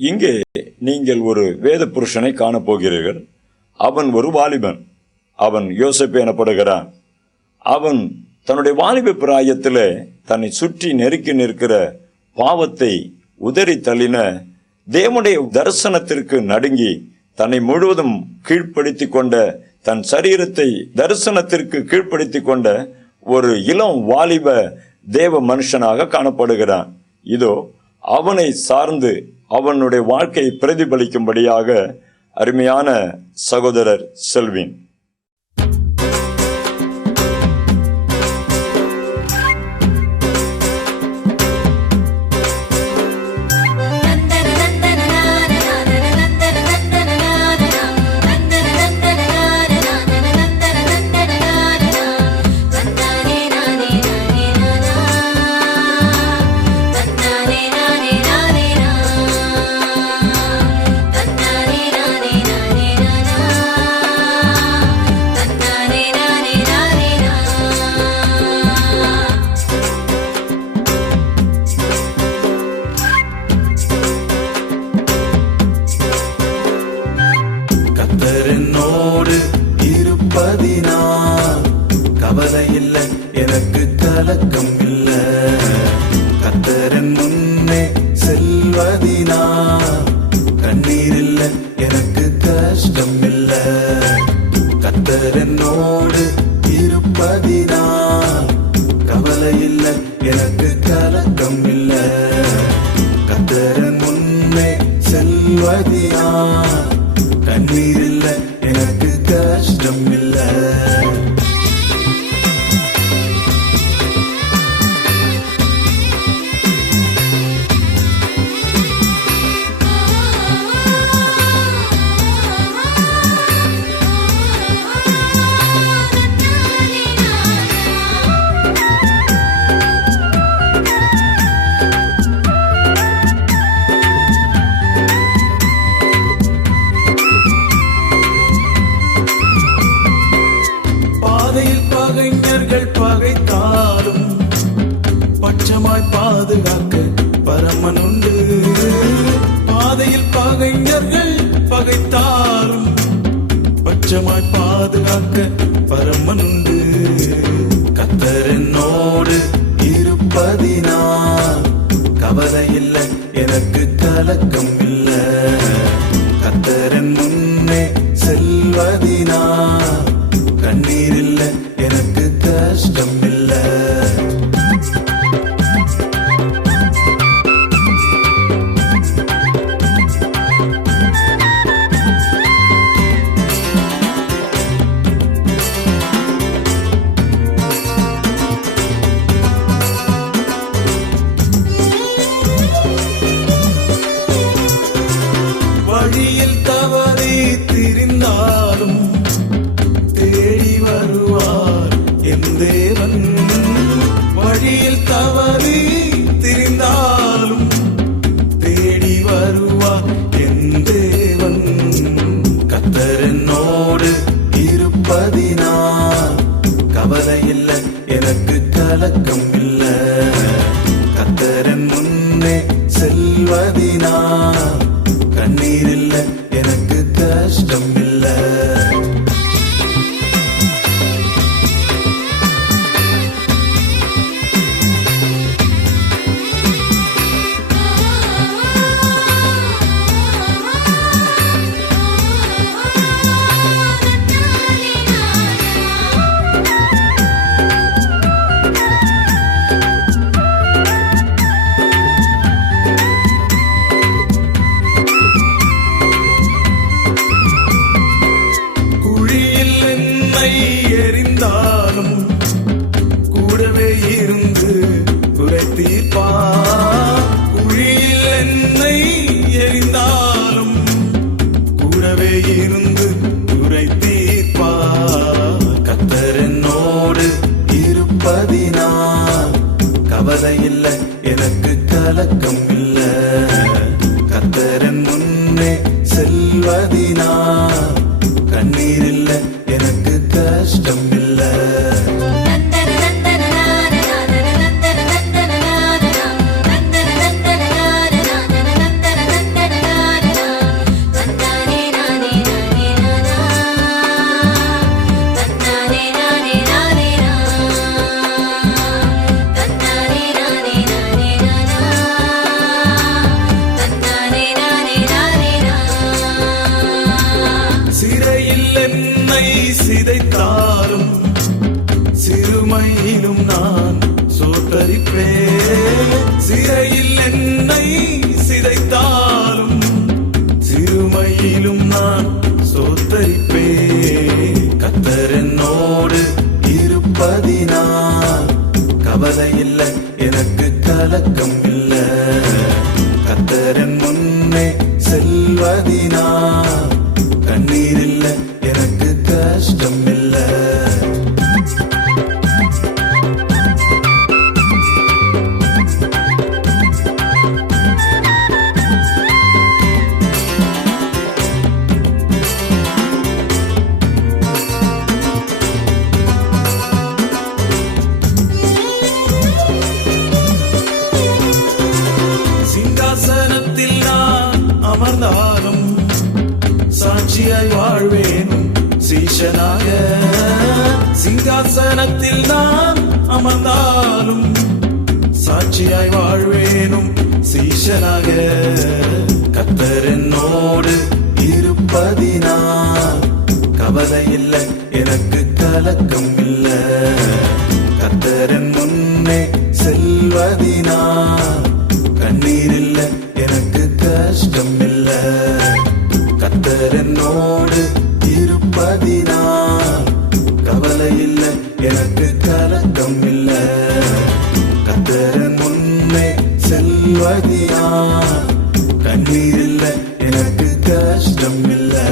இங்கே நீங்கள் ஒரு வேத புருஷனை காணப்போகிறீர்கள். அவன் ஒரு வாலிபன். அவன் யோசேப்பு எனப்படுகிறான். அவன் தன்னுடைய வாலிப பிராயத்தில் தன்னை சுற்றி நெருக்கி நிற்கிற பாவத்தை உதறி தள்ளின தேவனுடைய தரிசனத்திற்கு நடுங்கி தன்னை முழுவதும் கீழ்ப்படுத்தி கொண்ட, தன் சரீரத்தை தரிசனத்திற்கு கீழ்ப்படுத்தி கொண்ட ஒரு இளம் வாலிப தேவ மனுஷனாக காணப்படுகிறான். இதோ அவனை சார்ந்து அவனுடைய வாழ்க்கையை பிரதிபலிக்கும்படியாக அருமையான சகோதரர் செல்வின். சிதைத்தாலும் சிறுமையிலும் நான் சோத்தரிப்பேன். சிறையில் என்னை சிதைத்தாலும் சிறுமையிலும் நான் சோத்தரிப்பேன். கர்த்தர் என்னோடு இருப்பதினால் கவலை இல்லை, எனக்கு கலக்கம் இல்லை. கர்த்தரின் முன்னே செல்வதினால் கண்ணீர் இல்லை, எனக்கு கஷ்டம் இல்லை. சிங்காசனத்தில் நான் அமர்ந்தாலும் சாட்சியாய் வாழ்வேனும் சீஷனாக. சிங்காசனத்தில் நான் அமர்ந்தாலும் சாட்சியாய் வாழ்வேனும் சீஷனாக. கர்த்தர் என்னோடு இருப்பதினால் கவலை இல்லை, எனக்கு கலக்கம் இல்லை. கர்த்தரின் முன்னே செல்வதினால் கண்ணீர் இல்லை, எனக்கு கஷ்டம் இல்லை. கர்த்தர் என்னோடு இருப்பதினால் கவலை இல்லை, எனக்கு கலக்கம் இல்லை. கர்த்தரின் முன்னே செல்வதினால் கண்ணீர் இல்லை, எனக்கு கஷ்டம் இல்லை.